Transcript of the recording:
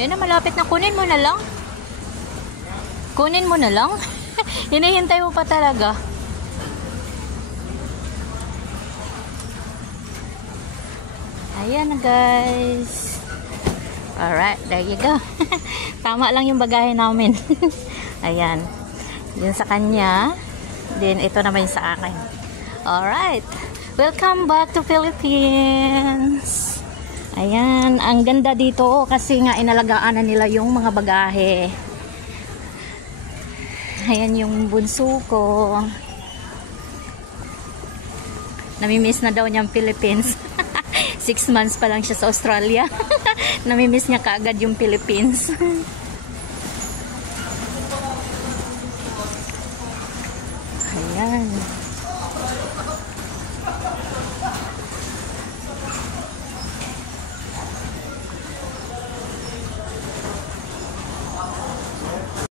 Ayan na, malapit na. Kunin mo na lang. Kunin mo na lang. Hinihintay mo pa talaga. Ayan na, guys. Alright, there you go. Tama lang yung bagahe namin. Ayan. Yun sa kanya. Then, ito naman yung sa akin. Alright. Welcome back to Philippines. Ayan. Ang ganda dito kasi nga inalagaan na nila yung mga bagahe. Ayan yung bunso ko. Namimiss na daw niyang Philippines. 6 months pa lang siya sa Australia. Namimiss niya kaagad yung Philippines.